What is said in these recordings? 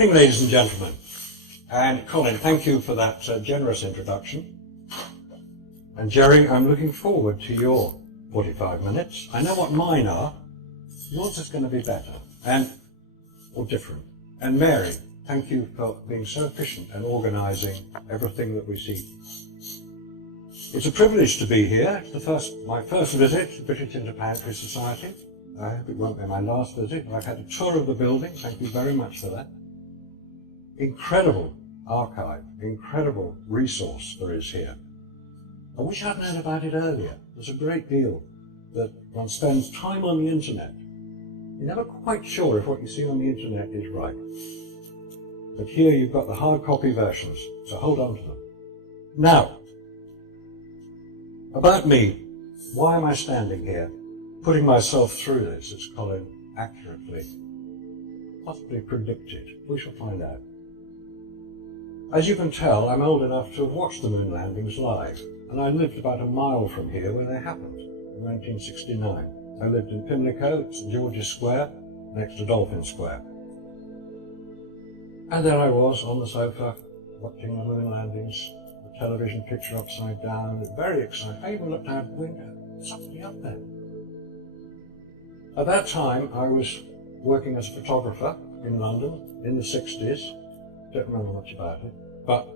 evening, ladies and gentlemen. And Colin, thank you for that generous introduction. And Jerry, I'm looking forward to your 45 minutes. I know what mine are. Yours is going to be better or different. And Mary, thank you for being so efficient and organising everything that we see. It's a privilege to be here. It's my first visit to the British Interplanetary Society. I hope it won't be my last visit. I've had a tour of the building. Thank you very much for that. Incredible archive, incredible resource there is here. I wish I'd known about it earlier. There's a great deal that one spends time on the internet. You're never quite sure if what you see on the internet is right. But here you've got the hard copy versions, so hold on to them. Now, about me, why am I standing here, putting myself through this, as Colin accurately, possibly predicted? We shall find out. As you can tell, I'm old enough to have watched the moon landings live, and I lived about a mile from here when they happened, in 1969. I lived in Pimlico, St George's Square, next to Dolphin Square. And there I was on the sofa, watching the moon landings, the television picture upside down, very excited. I even looked out the window, something up there. At that time, I was working as a photographer in London in the 60s. Don't remember much about it, but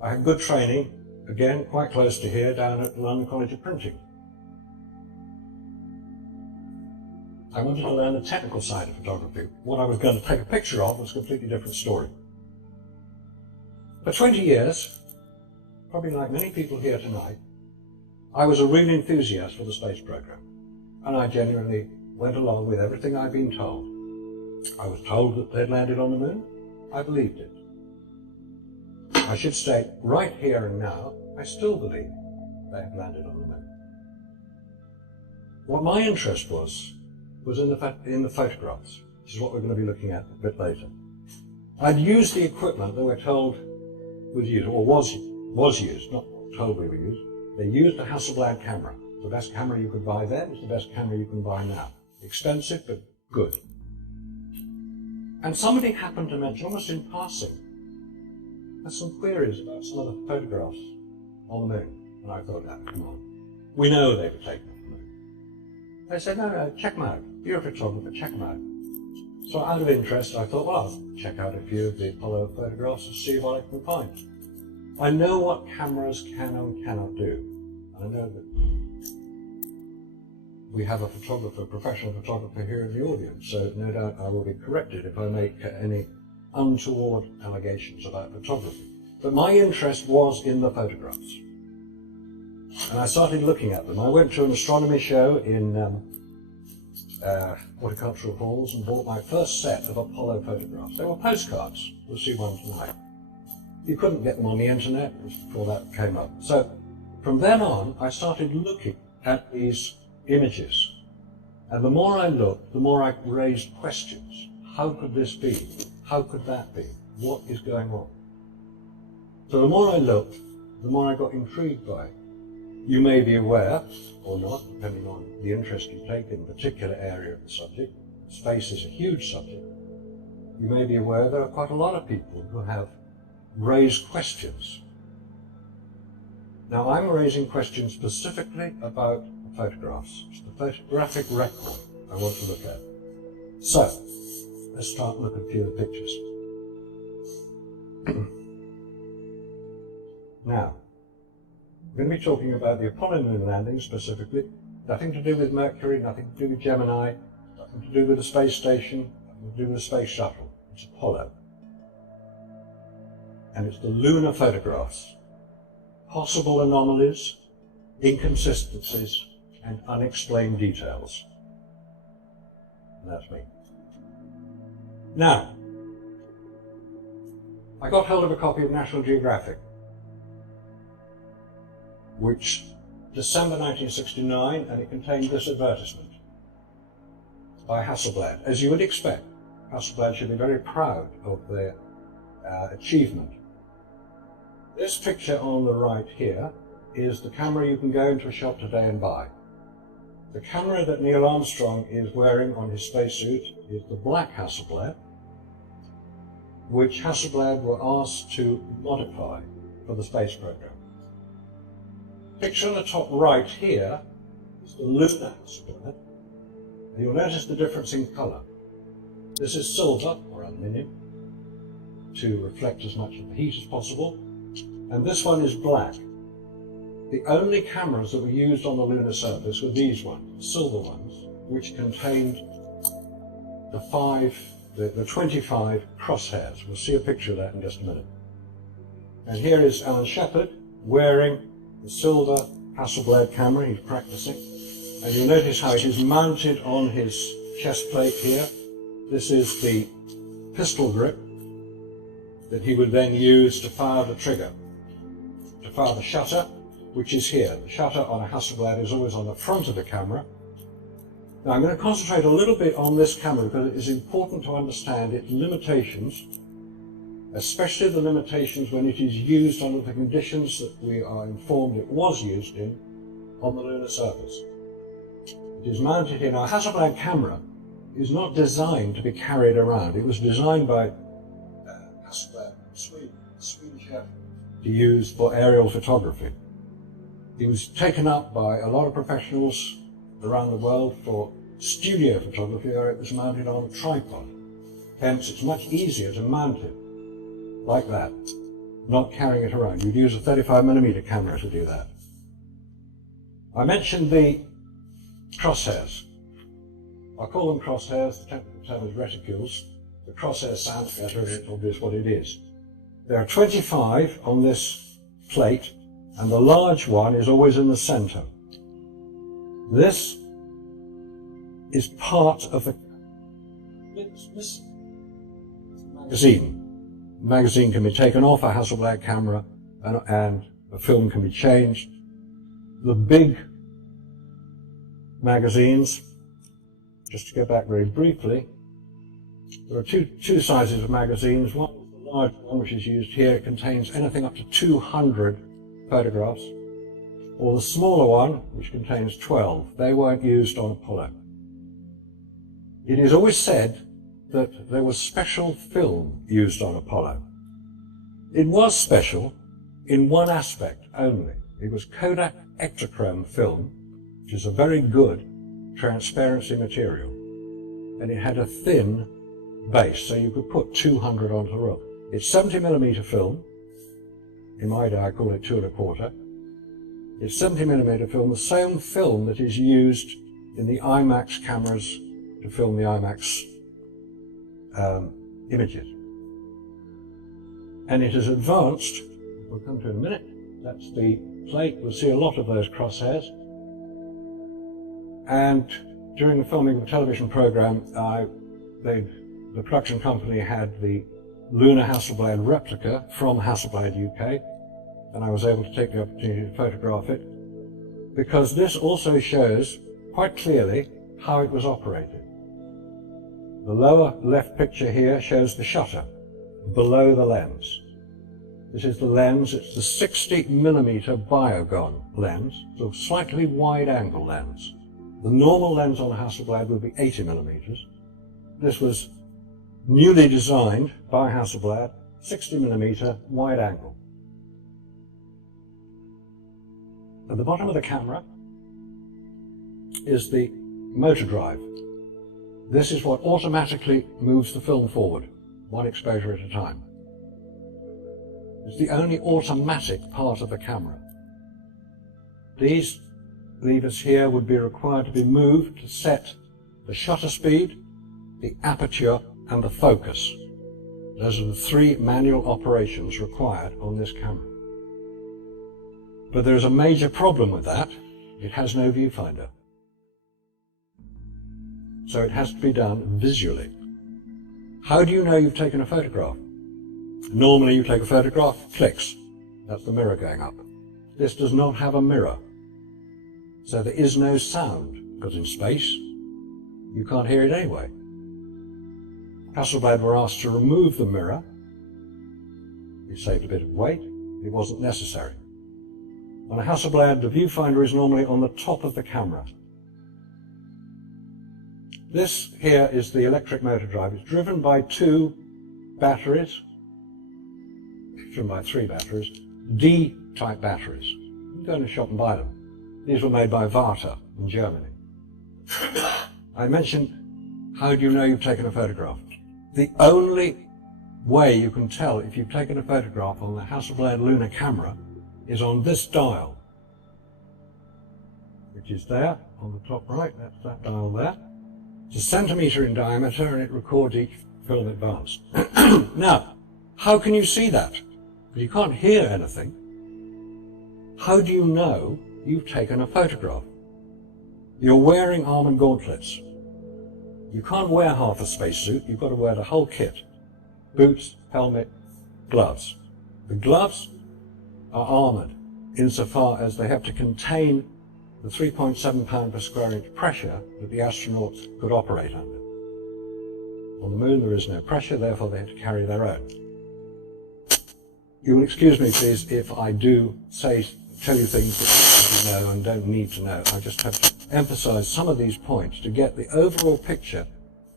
I had good training, again, quite close to here, down at the London College of Printing. I wanted to learn the technical side of photography. What I was going to take a picture of was a completely different story. For 20 years, probably like many people here tonight, I was a real enthusiast for the space program, and I genuinely went along with everything I'd been told. I was told that they'd landed on the moon. I believed it. I should state, right here and now, I still believe they have landed on the moon. What my interest was in the photographs, which is what we're going to be looking at a bit later. I'd used the equipment that we're told was used, or was used, not told we were used. They used a Hasselblad camera. The best camera you could buy then is the best camera you can buy now. Expensive, but good. And somebody happened to mention, almost in passing, there's some queries about some of the photographs on the moon. And I thought, oh, come on. We know they were taken on the moon. They said, no, check them out. You're a photographer, check them out. So out of interest, I thought, well, I'll check out a few of the Apollo photographs and see what I can find. I know what cameras can and cannot do. And I know that we have a photographer, professional photographer here in the audience, so no doubt I will be corrected if I make any untoward allegations about photography. But my interest was in the photographs. And I started looking at them. I went to an astronomy show in horticultural halls and bought my first set of Apollo photographs. They were postcards. We'll see one tonight. You couldn't get them on the internet before that came up. So from then on, I started looking at these images. And the more I looked, the more I raised questions. How could this be? How could that be? What is going on? So the more I looked, the more I got intrigued by it. You may be aware, or not, depending on the interest you take in a particular area of the subject. Space is a huge subject. You may be aware there are quite a lot of people who have raised questions. Now I'm raising questions specifically about the photographs. It's the photographic record I want to look at. So, let's start looking at a few of the pictures. Now, we're going to be talking about the Apollo moon landing specifically. Nothing to do with Mercury, nothing to do with Gemini, nothing to do with the space station, nothing to do with the space shuttle. It's Apollo. And it's the lunar photographs. Possible anomalies, inconsistencies, and unexplained details. And that's me. Now, I got hold of a copy of National Geographic, which December 1969, and it contained this advertisement by Hasselblad. As you would expect, Hasselblad should be very proud of their achievement. This picture on the right here is the camera you can go into a shop today and buy. The camera that Neil Armstrong is wearing on his spacesuit is the black Hasselblad. which Hasselblad were asked to modify for the space program. Picture on the top right here is the lunar Hasselblad. And you'll notice the difference in colour. This is silver or aluminium to reflect as much of the heat as possible, and this one is black. The only cameras that were used on the lunar surface were these ones, the silver ones, which contained the 25 crosshairs. We'll see a picture of that in just a minute. And here is Alan Shepard wearing the silver Hasselblad camera. He's practicing. And you'll notice how it is mounted on his chest plate here. This is the pistol grip that he would then use to fire the trigger, to fire the shutter, which is here. The shutter on a Hasselblad is always on the front of the camera. Now I'm going to concentrate a little bit on this camera because it is important to understand its limitations, especially the limitations when it is used under the conditions that we are informed it was used in on the lunar surface. It is mounted in our Hasselblad camera. Is not designed to be carried around. It was designed by Hasselblad, Swedish effort, to use for aerial photography. It was taken up by a lot of professionals around the world for studio photography, or it was mounted on a tripod. Hence, it's much easier to mount it like that, not carrying it around. You'd use a 35mm camera to do that. I mentioned the crosshairs. I call them crosshairs, the technical term is reticules. The crosshairs sound better and it's obvious what it is. There are 25 on this plate, and the large one is always in the center. This is part of the magazine. The magazine can be taken off a Hasselblad camera and the film can be changed. The big magazines, just to go back very briefly, there are two sizes of magazines. One is the large one, which is used here. It contains anything up to 200 photographs. Or the smaller one, which contains 12. They weren't used on Apollo. It is always said that there was special film used on Apollo. It was special in one aspect only. It was Kodak Ektachrome film, which is a very good transparency material, and it had a thin base, so you could put 200 onto the roll. It's 70mm film. In my day I call it 2 1/4. It's 70mm film, the same film that is used in the IMAX cameras to film the IMAX images. And it is advanced, we'll come to in a minute. That's the plate. We'll see a lot of those crosshairs. And during the filming of the television program, the production company had the lunar Hasselblad replica from Hasselblad UK, and I was able to take the opportunity to photograph it, because this also shows quite clearly how it was operated. The lower left picture here shows the shutter below the lens. This is the lens. It's the 60mm Biogon lens, so slightly wide angle lens. The normal lens on a Hasselblad would be 80mm. This was newly designed by Hasselblad, 60mm wide angle. At the bottom of the camera is the motor drive. This is what automatically moves the film forward, one exposure at a time. It's the only automatic part of the camera. These levers here would be required to be moved to set the shutter speed, the aperture, and the focus. Those are the 3 manual operations required on this camera. But there is a major problem with that. It has no viewfinder. So it has to be done visually. How do you know you've taken a photograph? Normally you take a photograph, clicks. That's the mirror going up. This does not have a mirror. So there is no sound, because in space you can't hear it anyway. Hasselblad were asked to remove the mirror. It saved a bit of weight. It wasn't necessary. On a Hasselblad, the viewfinder is normally on the top of the camera. This here is the electric motor drive. It's driven by 2 batteries, shouldn't buy 3 batteries, D-type batteries. You can go in the shop and buy them. These were made by Varta in Germany. I mentioned, how do you know you've taken a photograph? The only way you can tell if you've taken a photograph on the Hasselblad lunar camera is on this dial, which is there on the top right. That's that dial there. It's a centimetre in diameter and it records each film advanced. Now, how can you see that? You can't hear anything. How do you know you've taken a photograph? You're wearing arm and gauntlets. You can't wear half a spacesuit, you've got to wear the whole kit. Boots, helmet, gloves. The gloves are armoured insofar as they have to contain the 3.7 pound per square inch pressure that the astronauts could operate under. On the moon there is no pressure, therefore they have to carry their own. You will excuse me please if I do tell you things that you know and don't need to know. I just have to emphasize some of these points to get the overall picture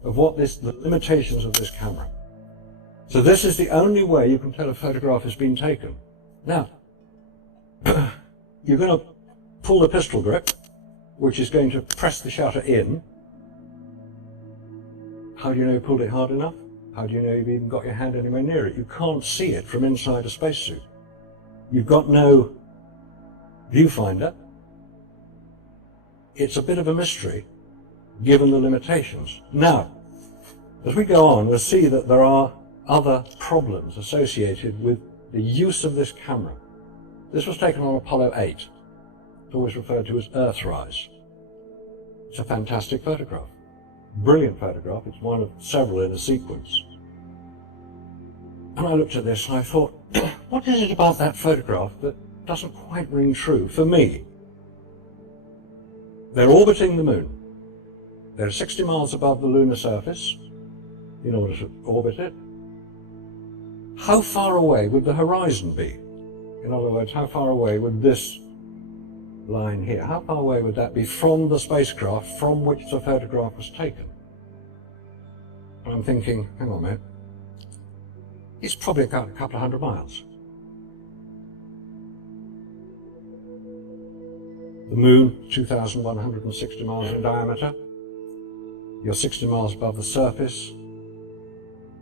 of what the limitations of this camera. So this is the only way you can tell a photograph has been taken. Now, you're going to pull the pistol grip, which is going to press the shutter in. How do you know you pulled it hard enough? How do you know you've even got your hand anywhere near it? You can't see it from inside a spacesuit. You've got no viewfinder. It's a bit of a mystery, given the limitations. Now, as we go on, we'll see that there are other problems associated with the use of this camera. This was taken on Apollo 8. It's always referred to as Earthrise. It's a fantastic photograph. Brilliant photograph. It's one of several in a sequence. And I looked at this and I thought, what is it about that photograph that doesn't quite ring true for me? They're orbiting the moon. They're 60 miles above the lunar surface in order to orbit it. How far away would the horizon be? In other words, how far away would this line here, how far away would that be from the spacecraft from which the photograph was taken? And I'm thinking, hang on a minute, it's probably a couple of 100 miles. The moon, 2,160 miles in diameter. You're 60 miles above the surface.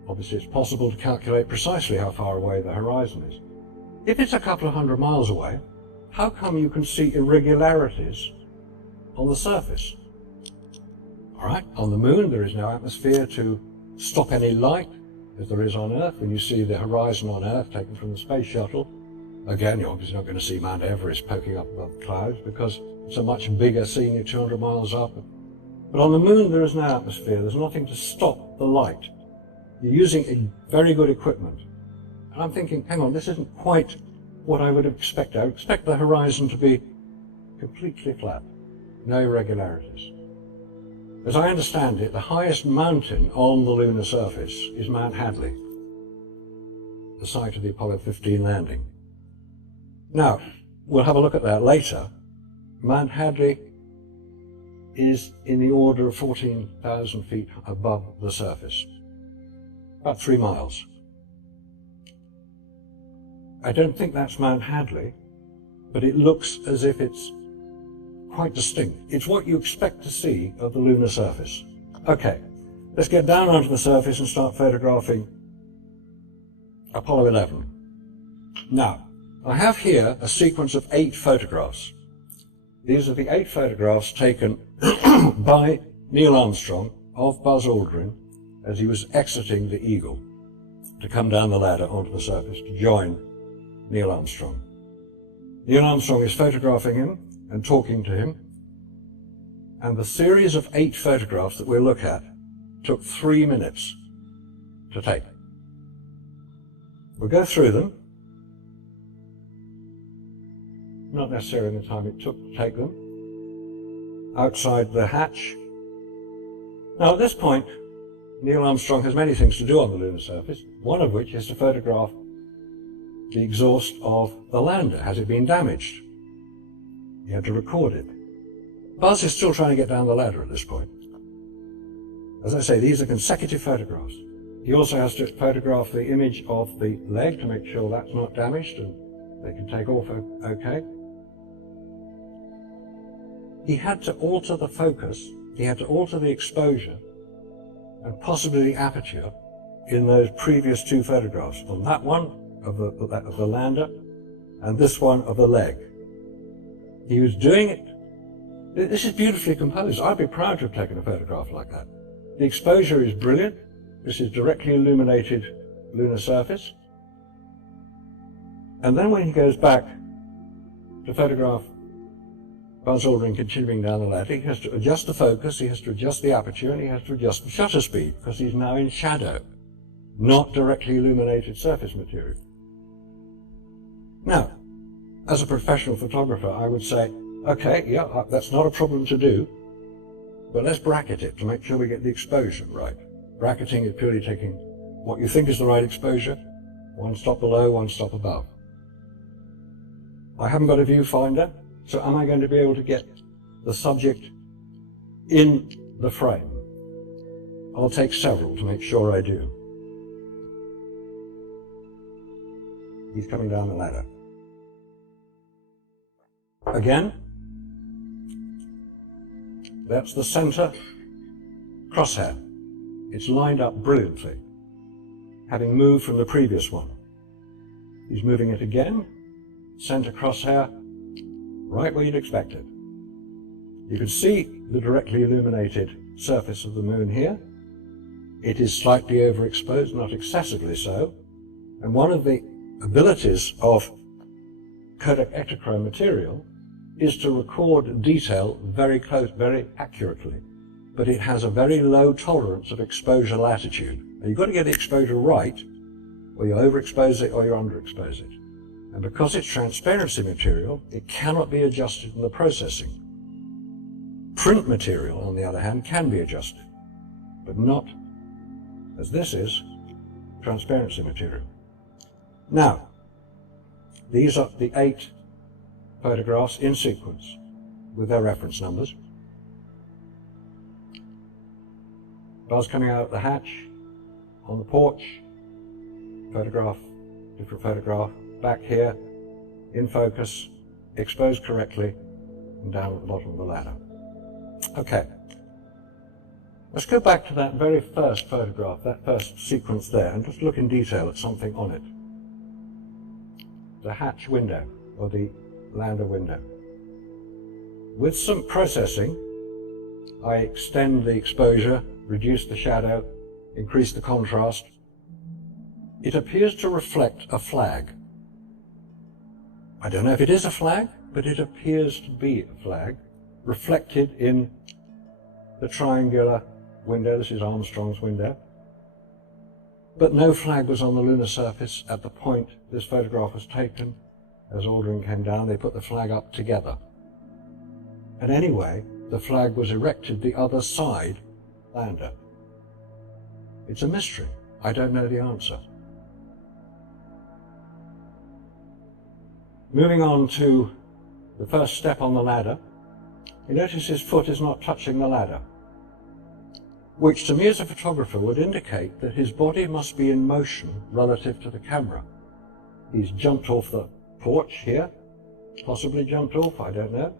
Obviously it's possible to calculate precisely how far away the horizon is. If it's a couple of 100 miles away, how come you can see irregularities on the surface? All right, on the moon there is no atmosphere to stop any light, as there is on Earth. When you see the horizon on Earth taken from the space shuttle, again, you're obviously not going to see Mount Everest poking up above the clouds because it's a much bigger scene, you're 200 miles up. But on the moon there is no atmosphere, there's nothing to stop the light. You're using very good equipment. And I'm thinking, hang on, this isn't quite what I would expect. I would expect the horizon to be completely flat, no irregularities. As I understand it, the highest mountain on the lunar surface is Mount Hadley, the site of the Apollo 15 landing. Now, we'll have a look at that later. Mount Hadley is in the order of 14,000 feet above the surface, about 3 miles. I don't think that's Mount Hadley, but it looks as if it's quite distinct. It's what you expect to see of the lunar surface. Okay, let's get down onto the surface and start photographing Apollo 11. Now, I have here a sequence of 8 photographs. These are the 8 photographs taken by Neil Armstrong of Buzz Aldrin as he was exiting the Eagle to come down the ladder onto the surface to join Neil Armstrong. Neil Armstrong is photographing him and talking to him, and the series of 8 photographs that we'll look at took 3 minutes to take. We'll go through them, not necessarily in the time it took to take them, outside the hatch. Now at this point, Neil Armstrong has many things to do on the lunar surface, one of which is to photograph the exhaust of the lander. Has it been damaged? He had to record it. Buzz is still trying to get down the ladder at this point. As I say, these are consecutive photographs. He also has to photograph the image of the leg to make sure that's not damaged and they can take off okay. He had to alter the focus, he had to alter the exposure and possibly the aperture in those previous two photographs, on that one of the lander and this one of the leg. He was doing it. This is beautifully composed. I'd be proud to have taken a photograph like that. The exposure is brilliant. This is directly illuminated lunar surface. And then when he goes back to photograph Buzz Aldrin continuing down the ladder, he has to adjust the focus, he has to adjust the aperture, and he has to adjust the shutter speed, because he's now in shadow, not directly illuminated surface material. Now, as a professional photographer, I would say, okay, yeah, that's not a problem to do, but let's bracket it to make sure we get the exposure right. Bracketing is purely taking what you think is the right exposure, one stop below, one stop above. I haven't got a viewfinder, so am I going to be able to get the subject in the frame? I'll take several to make sure I do. He's coming down the ladder. Again, that's the center crosshair. It's lined up brilliantly, having moved from the previous one. He's moving it again, center crosshair, right where you'd expect it. You can see the directly illuminated surface of the moon here. It is slightly overexposed, not excessively so. And one of the abilities of Kodak Ektachrome material is to record detail very close, very accurately. But it has a very low tolerance of exposure latitude. And you've got to get the exposure right, or you overexpose it or you underexpose it. And because it's transparency material, it cannot be adjusted in the processing. Print material, on the other hand, can be adjusted, but not, as this is, transparency material. Now, these are the 8 photographs in sequence with their reference numbers. Buzz coming out of the hatch, on the porch, photograph, different photograph, back here, in focus, exposed correctly, and down at the bottom of the ladder. Okay, let's go back to that very first photograph, that first sequence there, and just look in detail at something on it. The hatch window, or the lander window. With some processing, I extend the exposure, reduce the shadow, increase the contrast. It appears to reflect a flag. I don't know if it is a flag, but it appears to be a flag, reflected in the triangular window. This is Armstrong's window. But no flag was on the lunar surface at the point this photograph was taken. As Aldrin came down, they put the flag up together. And anyway, the flag was erected the other side lander. It's a mystery. I don't know the answer. Moving on to the first step on the ladder, you notice his foot is not touching the ladder, which to me as a photographer would indicate that his body must be in motion relative to the camera. He's jumped off the porch here, possibly jumped off, I don't know.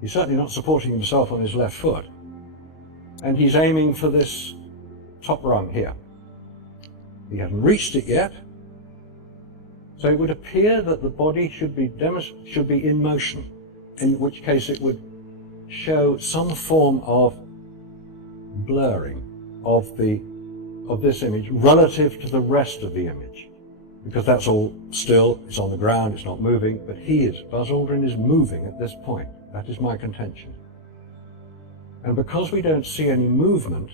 He's certainly not supporting himself on his left foot. And he's aiming for this top rung here. He hasn't reached it yet. So it would appear that the body should be in motion, in which case it would show some form of blurring of this image relative to the rest of the image, because that's all still, it's on the ground, it's not moving, but Buzz Aldrin is moving at this point. That is my contention. And because we don't see any movement,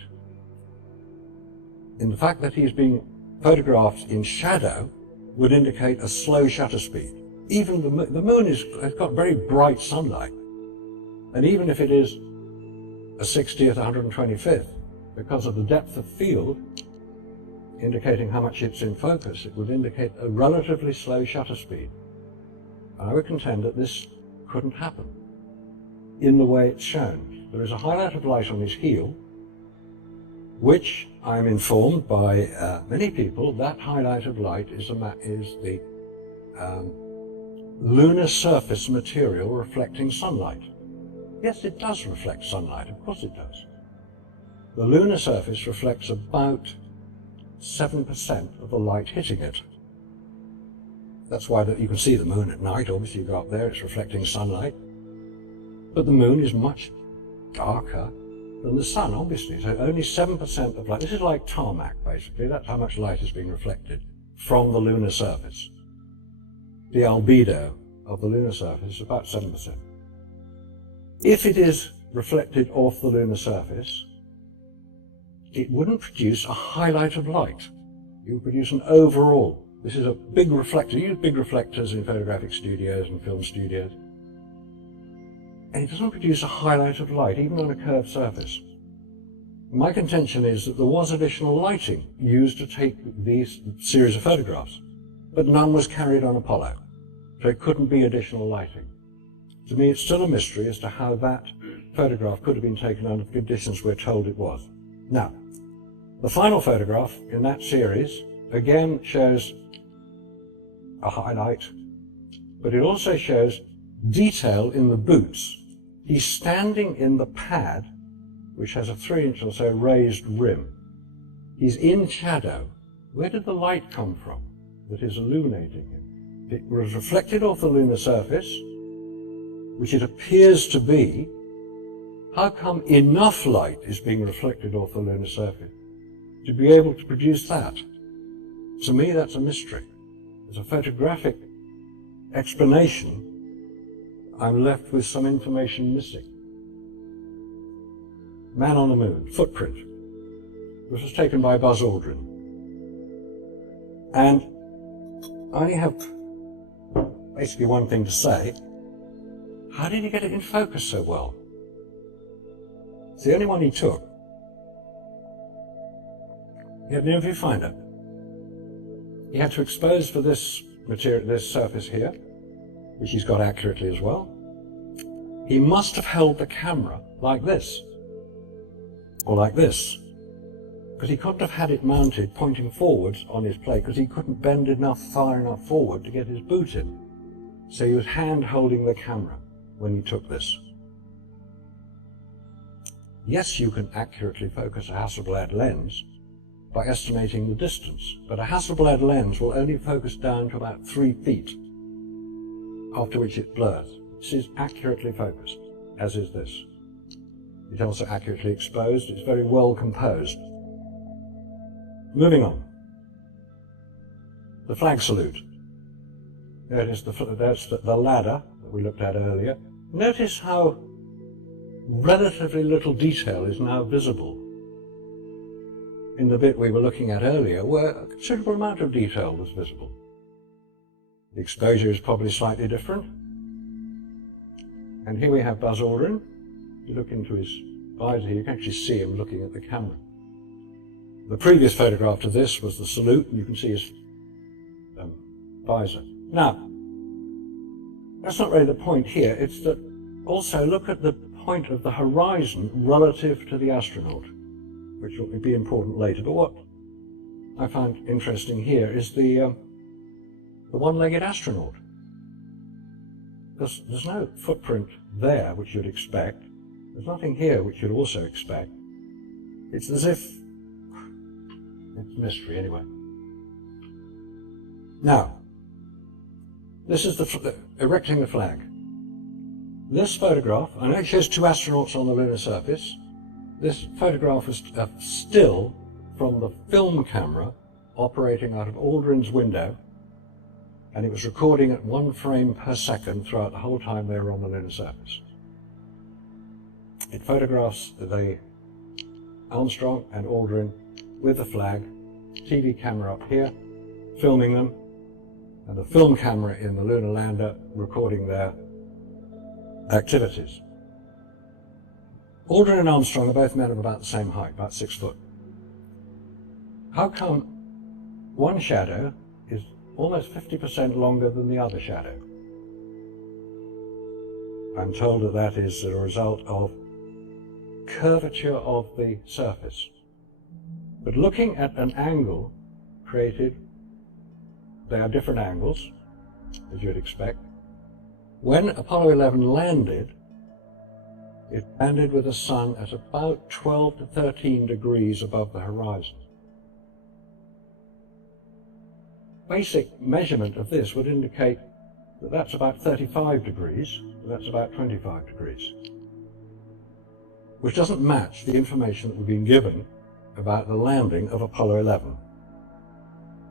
in the fact that he's being photographed in shadow would indicate a slow shutter speed. Even the moon has got very bright sunlight, and even if it is a 60th, 125th, because of the depth of field, indicating how much it's in focus, it would indicate a relatively slow shutter speed. I would contend that this couldn't happen in the way it's shown. There is a highlight of light on his heel, which I'm informed by many people, that highlight of light is the lunar surface material reflecting sunlight. Yes, it does reflect sunlight, of course it does. The lunar surface reflects about 7% of the light hitting it. That's why you can see the moon at night. Obviously you go up there, it's reflecting sunlight. But the moon is much darker than the sun, obviously. So only 7% of light. This is like tarmac, basically. That's how much light is being reflected from the lunar surface. The albedo of the lunar surface is about 7%. If it is reflected off the lunar surface, it wouldn't produce a highlight of light. It would produce an overall. This is a big reflector. You use big reflectors in photographic studios and film studios. And it doesn't produce a highlight of light, even on a curved surface. My contention is that there was additional lighting used to take these series of photographs, but none was carried on Apollo, so it couldn't be additional lighting. To me, it's still a mystery as to how that photograph could have been taken under the conditions we're told it was. Now, the final photograph in that series again shows a highlight, but it also shows detail in the boots. He's standing in the pad, which has a 3-inch or so raised rim. He's in shadow. Where did the light come from that is illuminating him? It was reflected off the lunar surface, which it appears to be. How come enough light is being reflected off the lunar surface to be able to produce that? To me, that's a mystery. As a photographic explanation, I'm left with some information missing. Man on the Moon, footprint. This was taken by Buzz Aldrin. And I only have basically one thing to say. How did he get it in focus so well? It's the only one he took. He had no viewfinder. He had to expose for this material, this surface here, which he's got accurately as well. He must have held the camera like this, or like this, because he couldn't have had it mounted pointing forwards on his plate, because he couldn't bend far enough forward to get his boot in. So he was hand holding the camera when he took this. Yes, you can accurately focus a Hasselblad lens by estimating the distance, but a Hasselblad lens will only focus down to about 3 feet, after which it blurs. This is accurately focused, as is this. It's also accurately exposed. It's very well composed. Moving on. The flag salute. Notice that's the ladder that we looked at earlier. Notice how relatively little detail is now visible. In the bit we were looking at earlier, where a considerable amount of detail was visible. The exposure is probably slightly different. And here we have Buzz Aldrin. You look into his visor here, you can actually see him looking at the camera. The previous photograph to this was the salute, and you can see his visor. Now, that's not really the point here. It's that also look at the point of the horizon relative to the astronaut, which will be important later. But what I find interesting here is the one-legged astronaut. Because there's no footprint there, which you'd expect. There's nothing here, which you'd also expect. It's as if it's mystery, anyway. Now, this is erecting the flag. This photograph, I know it shows 2 astronauts on the lunar surface. This photograph is a still from the film camera operating out of Aldrin's window, and it was recording at 1 frame per second throughout the whole time they were on the lunar surface. It photographs the Armstrong and Aldrin with the flag, TV camera up here, filming them, and the film camera in the lunar lander recording their activities. Aldrin and Armstrong are both men of about the same height, about 6 foot. How come one shadow is almost 50% longer than the other shadow? I'm told that that is a result of curvature of the surface. But looking at an angle created, they are different angles, as you'd expect. When Apollo 11 landed, it landed with the sun at about 12 to 13 degrees above the horizon. Basic measurement of this would indicate that that's about 35 degrees, that's about 25 degrees, which doesn't match the information that we've been given about the landing of Apollo 11.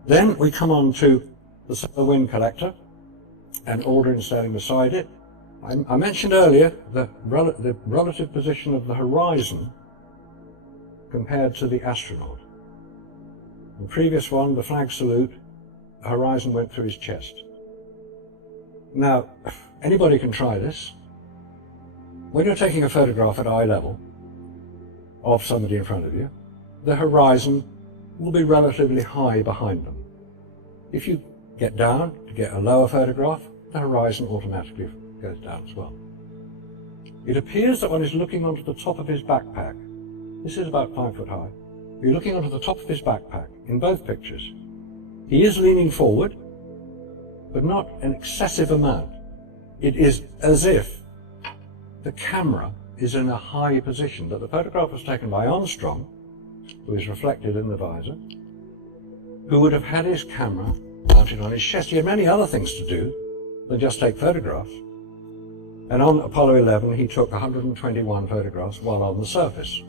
Then we come on to the solar wind collector and Aldrin standing beside it. I mentioned earlier the relative position of the horizon compared to the astronaut. In the previous one, the flag salute, the horizon went through his chest. Now, anybody can try this. When you're taking a photograph at eye level of somebody in front of you, the horizon will be relatively high behind them. If you get down to get a lower photograph, the horizon automatically goes down as well. It appears that one is looking onto the top of his backpack. This is about 5 foot high. You're looking onto the top of his backpack in both pictures. He is leaning forward, but not an excessive amount. It is as if the camera is in a high position, that the photograph was taken by Armstrong, who is reflected in the visor, who would have had his camera mounted on his chest. He had many other things to do than just take photographs. And on Apollo 11, he took 121 photographs while on the surface.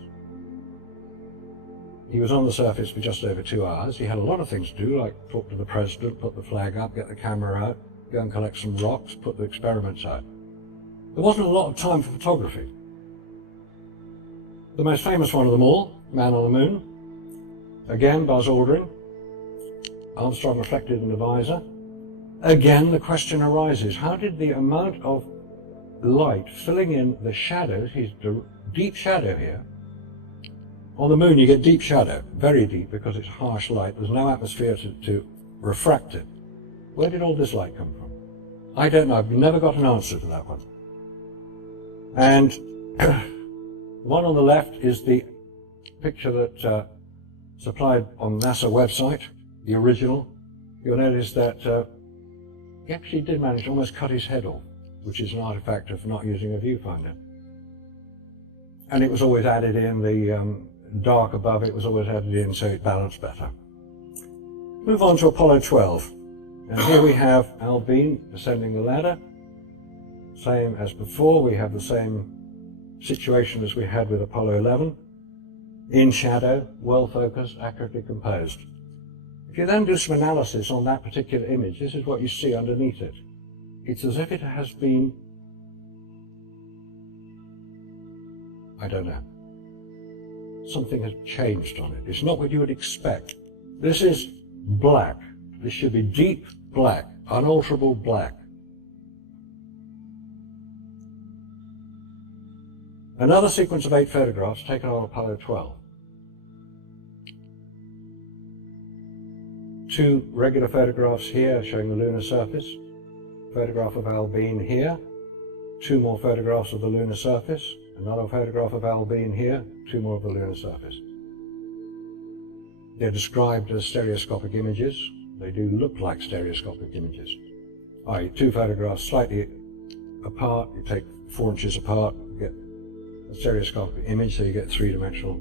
He was on the surface for just over 2 hours. He had a lot of things to do, like talk to the president, put the flag up, get the camera out, go and collect some rocks, put the experiments out. There wasn't a lot of time for photography. The most famous one of them all, Man on the Moon. Again, Buzz Aldrin. Armstrong reflected in the visor. Again, the question arises, how did the amount of light filling in the shadows, his deep shadow here, on the moon you get deep shadow, very deep, because it's harsh light, there's no atmosphere to refract it. Where did all this light come from? I don't know, I've never got an answer to that one. And the one on the left is the picture that supplied on NASA website, the original. You'll notice that he actually did manage to almost cut his head off, which is an artifact of not using a viewfinder. And it was always added in, the dark above it was always added in so it balanced better. Move on to Apollo 12. And here we have Al Bean ascending the ladder. Same as before, we have the same situation as we had with Apollo 11. In shadow, well focused, accurately composed. If you then do some analysis on that particular image, this is what you see underneath it. It's as if it has been, I don't know, something has changed on it. It's not what you would expect. This is black. This should be deep black, unalterable black. Another sequence of 8 photographs taken on Apollo 12. 2 regular photographs here showing the lunar surface. Photograph of Al Bean here. 2 more photographs of the lunar surface. Another photograph of Al Bean here. 2 more of the lunar surface. They're described as stereoscopic images. They do look like stereoscopic images. i.e. 2 photographs slightly apart. You take 4 inches apart, you get a stereoscopic image, so you get 3-dimensional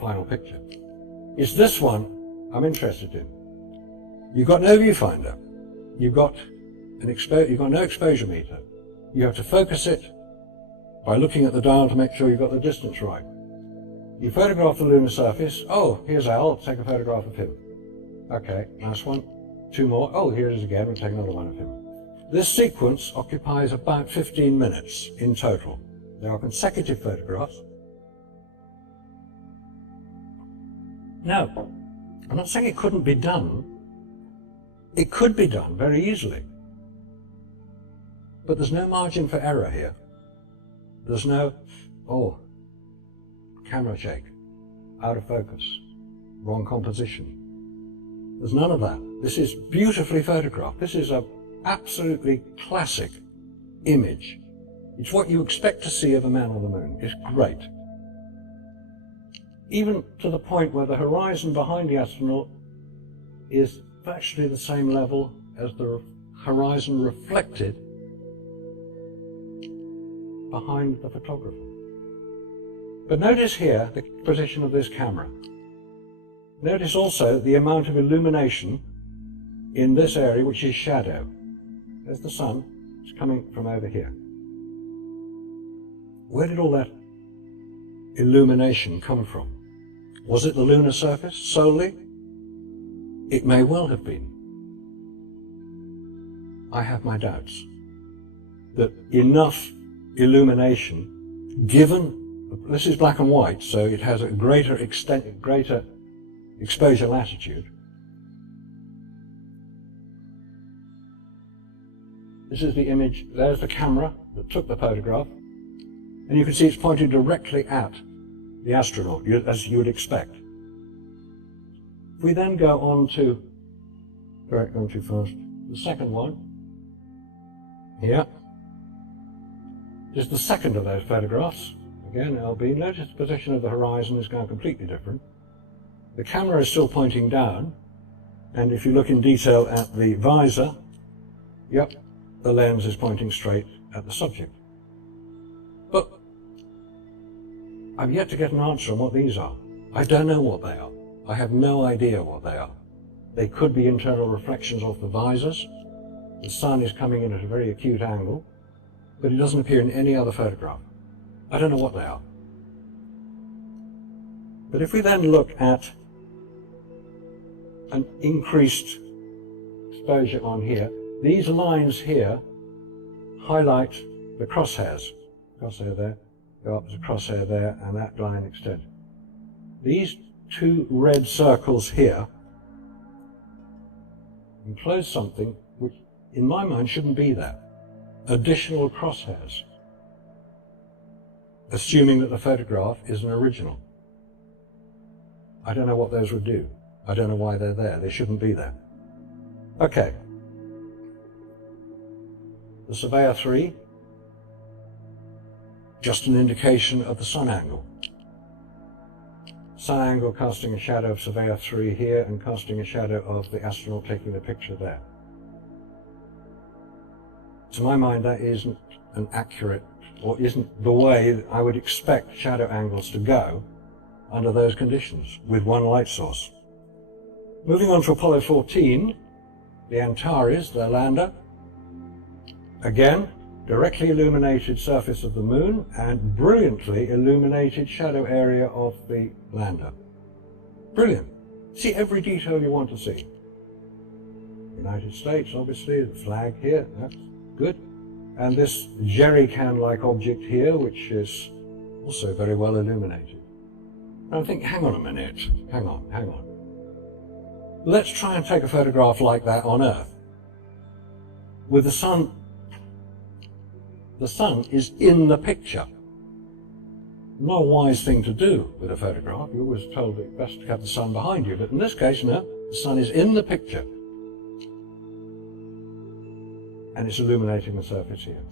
final picture. It's this one I'm interested in. You've got no viewfinder. You've got no exposure meter. You have to focus it by looking at the dial to make sure you've got the distance right. You photograph the lunar surface. Oh, here's Al. Take a photograph of him. Okay, nice one. 2 more. Oh, here it is again. We'll take another one of him. This sequence occupies about 15 minutes in total. There are consecutive photographs. Now, I'm not saying it couldn't be done. It could be done very easily. But there's no margin for error here. There's no, camera shake, out of focus, wrong composition. There's none of that. This is beautifully photographed. This is an absolutely classic image. It's what you expect to see of a man on the moon. It's great. even to the point where the horizon behind the astronaut is virtually the same level as the horizon reflected behind the photographer. But notice here the position of this camera. Notice also the amount of illumination in this area, which is shadow. There's the sun, it's coming from over here. Where did all that illumination come from? Was it the lunar surface solely? It may well have been. I have my doubts that enough illumination, given, this is black and white, so it has a greater exposure latitude. This is the image, there's the camera that took the photograph, and you can see it's pointed directly at the astronaut, as you would expect. If we then go on to, correct, going too fast, the second one, here, is the second of those photographs. Again, LB, notice the position of the horizon is now completely different. The camera is still pointing down, and if you look in detail at the visor, yep, the lens is pointing straight at the subject. But I've yet to get an answer on what these are. I don't know what they are. I have no idea what they are. They could be internal reflections off the visors. The sun is coming in at a very acute angle, but it doesn't appear in any other photograph. I don't know what they are. But if we then look at an increased exposure on here, these lines here highlight the crosshairs. Crosshair there, go up to crosshair there, and that line extends. These two red circles here enclose something which, in my mind, shouldn't be there. Additional crosshairs, assuming that the photograph is an original. I don't know what those would do. I don't know why they're there. They shouldn't be there. Okay. The Surveyor 3, just an indication of the sun angle. Sun angle casting a shadow of Surveyor 3 here and casting a shadow of the astronaut taking the picture there. To my mind, that isn't an accurate, or isn't the way I would expect shadow angles to go under those conditions with one light source. Moving on to Apollo 14, the Antares, their lander. Again, directly illuminated surface of the moon and brilliantly illuminated shadow area of the lander. Brilliant. See every detail you want to see. United States, obviously, the flag here, that's good. And this jerry can-like object here, which is also very well illuminated. And I think, hang on a minute, hang on. Let's try and take a photograph like that on Earth. With the sun is in the picture. Not a wise thing to do with a photograph. You're always told it's best to have the sun behind you, but in this case, no, the sun is in the picture. And it's illuminating the surface here.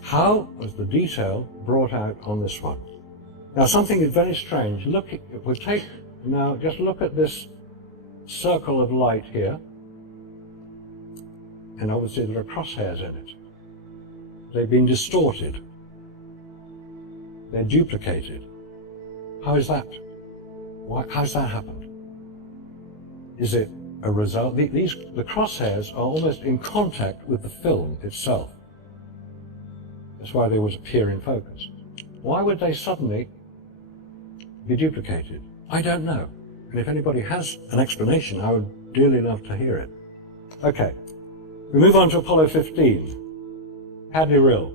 How was the detail brought out on this one? Now, something is very strange. Look, if we take now, just look at this circle of light here, and obviously there are crosshairs in it. They've been distorted. They're duplicated. How is that? How's that happened? Is it a result? The crosshairs are almost in contact with the film itself. That's why they always appear in focus. Why would they suddenly be duplicated? I don't know. And if anybody has an explanation, I would dearly love to hear it. Okay, we move on to Apollo 15. Hadley Rill.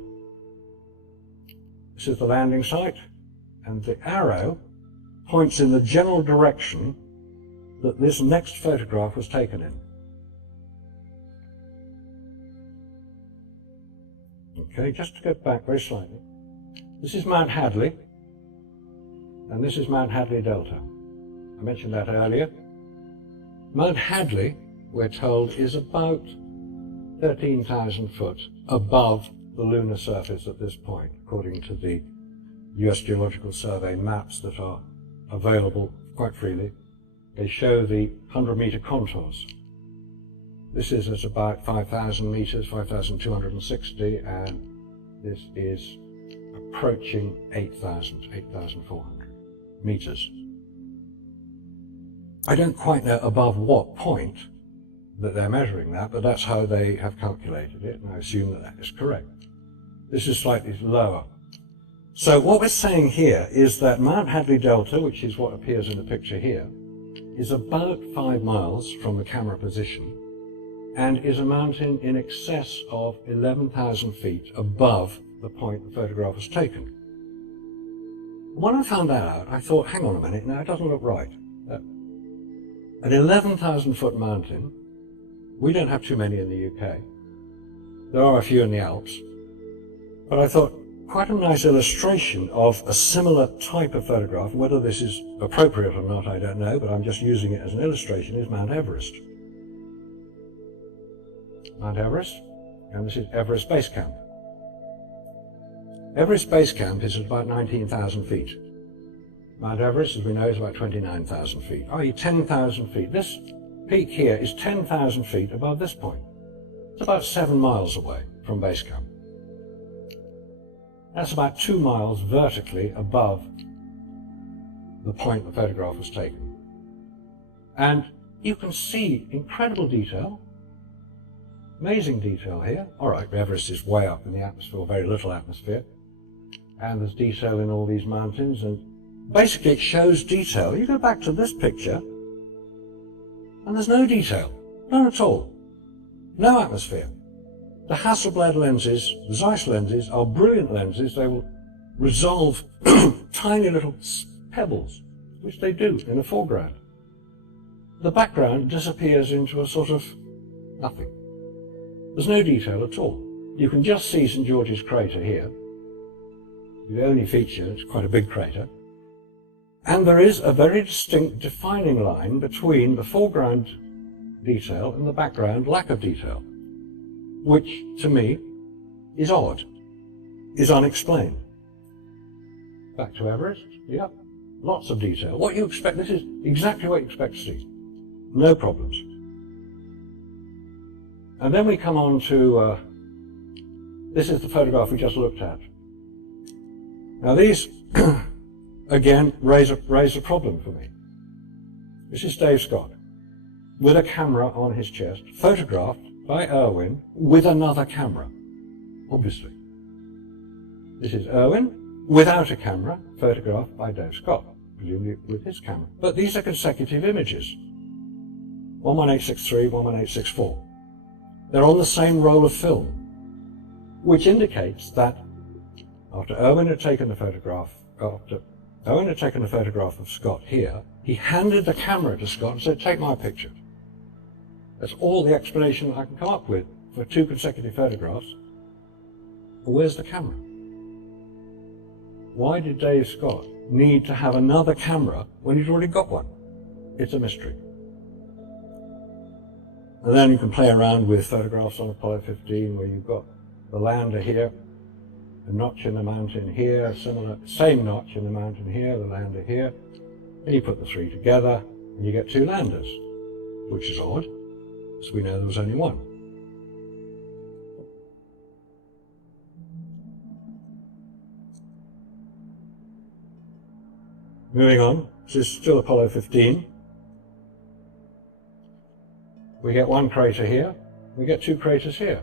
This is the landing site, and the arrow points in the general direction that this next photograph was taken in. Okay, just to go back very slightly. This is Mount Hadley, and this is Mount Hadley Delta. I mentioned that earlier. Mount Hadley, we're told, is about 13,000 foot above the lunar surface at this point, according to the US Geological Survey maps that are available quite freely. They show the 100-meter contours. This is at about 5,000 meters, 5,260, and this is approaching 8,000, 8,400 meters. I don't quite know above what point that they're measuring that, but that's how they have calculated it, and I assume that that is correct. This is slightly lower. So what we're saying here is that Mount Hadley Delta, which is what appears in the picture here, is about 5 miles from the camera position and is a mountain in excess of 11,000 feet above the point the photograph was taken. When I found that out, I thought, hang on a minute, now it doesn't look right. An 11,000 foot mountain, we don't have too many in the UK. There are a few in the Alps, but I thought quite a nice illustration of a similar type of photograph. Whether this is appropriate or not, I don't know, but I'm just using it as an illustration, is Mount Everest. Mount Everest, and this is Everest Base Camp. Everest Base Camp is at about 19,000 feet. Mount Everest, as we know, is about 29,000 feet, i.e. 10,000 feet. This peak here is 10,000 feet above this point. It's about 7 miles away from base camp. That's about 2 miles vertically above the point the photograph was taken. And you can see incredible detail, amazing detail here. All right, Everest is way up in the atmosphere, very little atmosphere. And there's detail in all these mountains, and basically it shows detail. You go back to this picture, and there's no detail, none at all. No atmosphere. The Hasselblad lenses, the Zeiss lenses, are brilliant lenses. They will resolve tiny little pebbles, which they do in the foreground. The background disappears into a sort of nothing. There's no detail at all. You can just see St. George's crater here. The only feature, it's quite a big crater. And there is a very distinct defining line between the foreground detail and the background lack of detail, which to me is odd, is unexplained. Back to Everest, yep, lots of detail. What you expect, this is exactly what you expect to see. No problems. And then we come on to, this is the photograph we just looked at. Now these, again, raise a problem for me. This is Dave Scott with a camera on his chest, photographed by Irwin with another camera, obviously. This is Irwin without a camera, photographed by Dave Scott, presumably with his camera. But these are consecutive images, 11863, 11864. They're on the same roll of film, which indicates that after Irwin had taken the photograph, of Scott here, he handed the camera to Scott and said, take my picture. That's all the explanation I can come up with for 2 consecutive photographs. Where's the camera? Why did Dave Scott need to have another camera when he's already got one? It's a mystery. And then you can play around with photographs on Apollo 15 where you've got the lander here, a notch in the mountain here, same notch in the mountain here, the lander here, and you put the 3 together and you get 2 landers, which is odd, because we know there was only one. Moving on, this is still Apollo 15. We get 1 crater here, we get 2 craters here.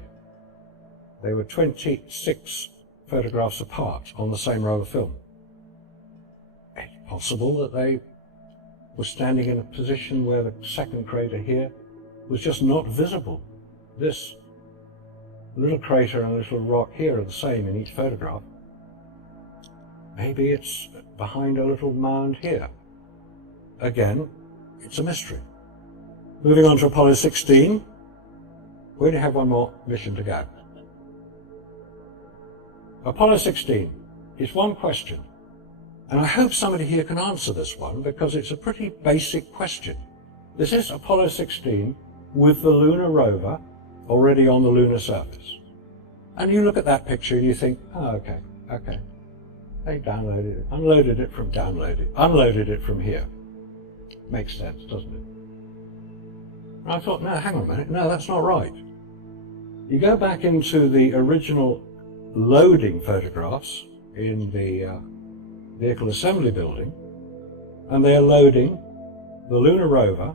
They were 26 photographs apart on the same roll of film. It's possible that they were standing in a position where the second crater here was just not visible. This little crater and a little rock here are the same in each photograph. Maybe it's behind a little mound here. Again, it's a mystery. Moving on to Apollo 16, we only have 1 more mission to go. Apollo 16 is 1 question, and I hope somebody here can answer this one because it's a pretty basic question. This is Apollo 16 with the lunar rover already on the lunar surface. And you look at that picture and you think, oh, okay. They downloaded it, unloaded it from unloaded it from here. Makes sense, doesn't it? And I thought, no, hang on a minute, no, that's not right. You go back into the original loading photographs in the vehicle assembly building, and they're loading the lunar rover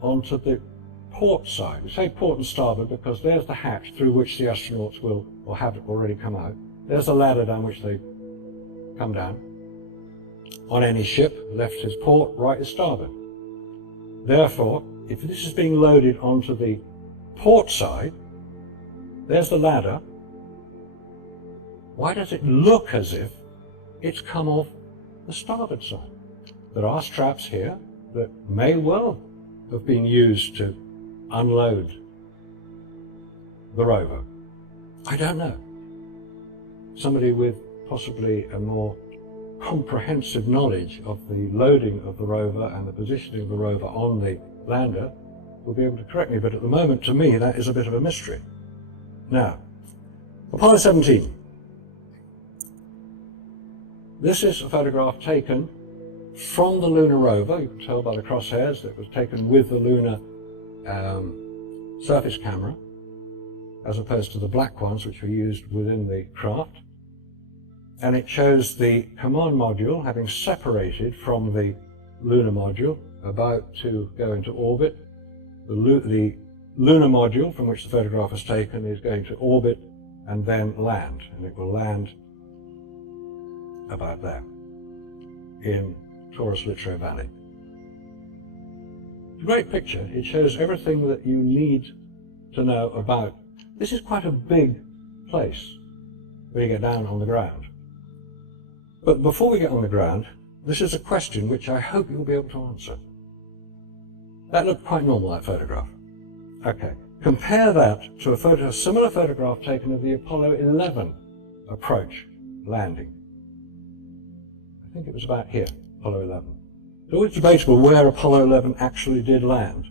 onto the port side. We say port and starboard because there's the hatch through which the astronauts will, or have already come out. There's the ladder down which they come down. On any ship, left is port, right is starboard. Therefore, if this is being loaded onto the port side, there's the ladder. Why does it look as if it's come off the starboard side? There are straps here that may well have been used to unload the rover. I don't know. Somebody with possibly a more comprehensive knowledge of the loading of the rover and the positioning of the rover on the lander will be able to correct me, but at the moment, to me, that is a bit of a mystery. Now, Apollo 17. This is a photograph taken from the lunar rover. You can tell by the crosshairs that it was taken with the lunar surface camera, as opposed to the black ones which were used within the craft. And it shows the command module having separated from the lunar module, about to go into orbit. The lunar module from which the photograph was taken is going to orbit and then land, and it will land about there in Taurus Littrow Valley. It's a great picture. It shows everything that you need to know about. This is quite a big place when you get down on the ground. But before we get on the ground, this is a question which I hope you'll be able to answer. That looked quite normal, that photograph. Okay, compare that to a similar photograph taken of the Apollo 11 approach landing. I think it was about here, Apollo 11. It's always debatable where Apollo 11 actually did land.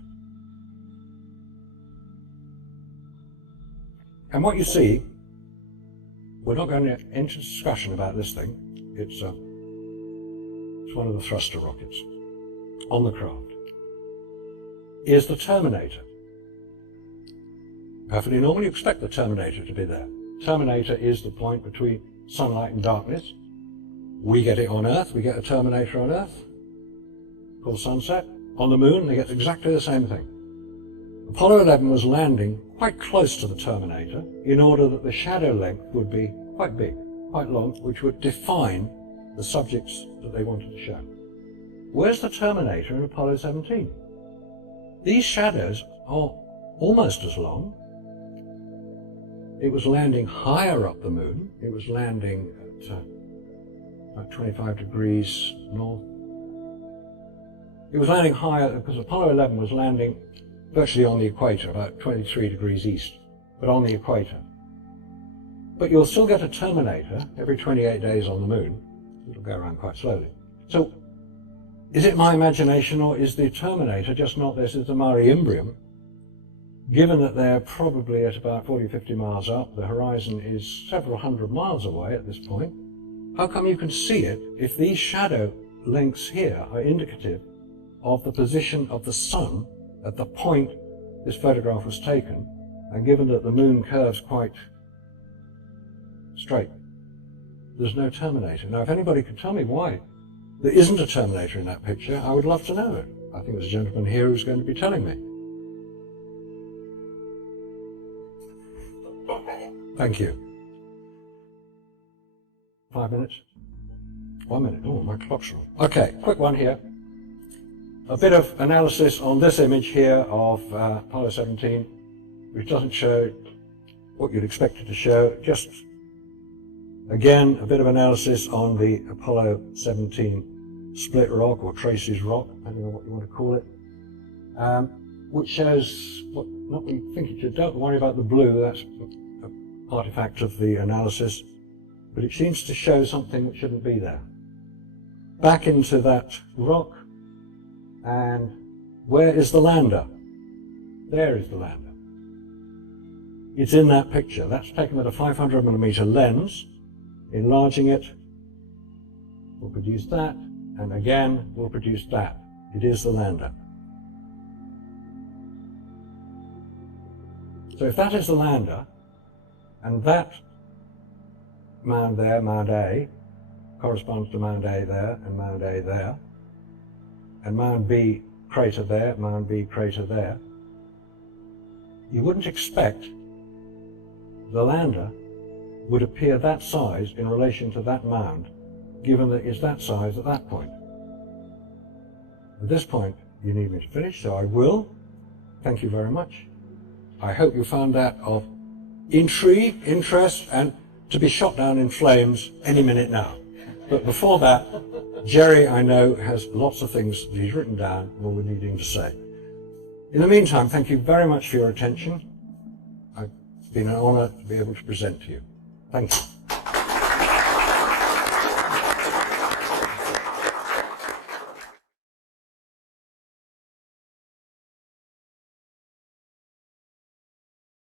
And what you see, we're not going to enter discussion about this thing. It's one of the thruster rockets on the craft. Is the Terminator. Perfectly normal, you expect the Terminator to be there. Terminator is the point between sunlight and darkness. We get it on Earth, we get a Terminator on Earth, called sunset. On the moon, they get exactly the same thing. Apollo 11 was landing quite close to the Terminator in order that the shadow length would be quite big, quite long, which would define the subjects that they wanted to show. Where's the Terminator in Apollo 17? These shadows are almost as long. It was landing higher up the moon. It was landing at about 25 degrees north. It was landing higher because Apollo 11 was landing virtually on the equator, about 23 degrees east, but on the equator. But you'll still get a Terminator every 28 days on the moon. It'll go around quite slowly. So, is it my imagination, or is the Terminator just not this? It's a Mare Imbrium. Given that they're probably at about 40-50 miles up, the horizon is several hundred miles away at this point. How come you can see it if these shadow lengths here are indicative of the position of the sun at the point this photograph was taken, and given that the moon curves quite straight, there's no Terminator. Now, if anybody could tell me why there isn't a Terminator in that picture, I would love to know it. I think there's a gentleman here who's going to be telling me. Thank you. 5 minutes? 1 minute. Oh, my clock's wrong. Okay, quick one here. A bit of analysis on this image here of Apollo 17, which doesn't show what you'd expect it to show. Just, again, a bit of analysis on the Apollo 17 split rock, or Tracy's rock, depending on what you want to call it, which shows what not we think it should. Don't worry about the blue, that's an artifact of the analysis, but it seems to show something that shouldn't be there. Back into that rock, and where is the lander? There is the lander. It's in that picture. That's taken with a 500mm lens, enlarging it will produce that, and again will produce that. It is the lander. So if that is the lander, and that mound there, mound A, corresponds to mound A there, and mound A there, and mound B crater there, mound B crater there, you wouldn't expect the lander would appear that size in relation to that mound, given that it's that size at that point. At this point, you need me to finish, so I will. Thank you very much. I hope you found that of intrigue, interest, and to be shot down in flames any minute now. But before that, Jerry, I know, has lots of things that he's written down and we're needing to say. In the meantime, thank you very much for your attention. It's been an honour to be able to present to you. Thank you.